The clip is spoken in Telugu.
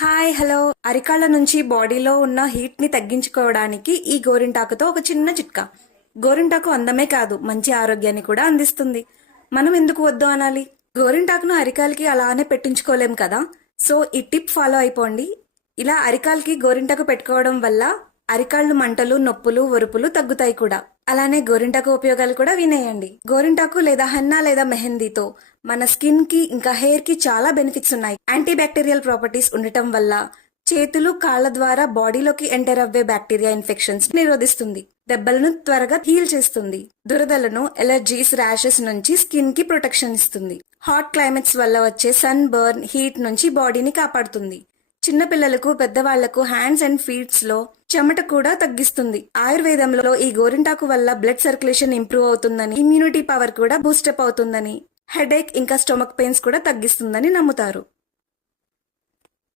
Hi hello. అరికాళ్ళ నుంచి బాడీలో ఉన్న హీట్ ని తగ్గించుకోవడానికి ఈ గోరింటాకుతో ఒక చిన్న చిట్కా. గోరింటాకు అందమే కాదు, మంచి ఆరోగ్యాన్ని కూడా అందిస్తుంది. మనం ఎందుకు వద్దు అనాలి? గోరింటాకును అరికాలకి అలానే పెట్టించుకోలేం కదా. సో ఈ టిప్ ఫాలో అయిపోండి. ఇలా అరికాలకి గోరింటాకు పెట్టుకోవడం వల్ల అరికాళ్ళు మంటలు, నొప్పులు, ఒరుపులు తగ్గుతాయి కూడా. అలానే గోరింటాకు ఉపయోగాలు కూడా వినేయండి. గోరింటాకు లేదా హెన్నా లేదా మెహందీతో మన స్కిన్ కి ఇంకా హెయిర్ కి చాలా బెనిఫిట్స్ ఉన్నాయి. యాంటీ బ్యాక్టీరియల్ ప్రాపర్టీస్ ఉండటం వల్ల చేతులు, కాళ్ల ద్వారా బాడీలోకి ఎంటర్ అవ్వే బ్యాక్టీరియా ఇన్ఫెక్షన్స్ నిరోధిస్తుంది. దెబ్బలను త్వరగా హీల్ చేస్తుంది. దురదలను, ఎలర్జీస్, ర్యాషెస్ నుంచి స్కిన్ కి ప్రొటెక్షన్ ఇస్తుంది. హాట్ క్లైమేట్స్ వల్ల వచ్చే సన్ బర్న్, హీట్ నుంచి బాడీని కాపాడుతుంది. చిన్న పిల్లలకు, పెద్దవాళ్లకు హ్యాండ్స్ అండ్ ఫీట్స్ లో చెమట కూడా తగ్గిస్తుంది. ఆయుర్వేదంలో ఈ గోరింటాకు వల్ల బ్లడ్ సర్క్యులేషన్ ఇంప్రూవ్ అవుతుందని, ఇమ్యూనిటీ పవర్ కూడా బూస్టప్ అవుతుందని, హెడేక్ ఇంకా స్టొమక్ పెయిన్స్ కూడా తగ్గిస్తుందని నమ్ముతారు.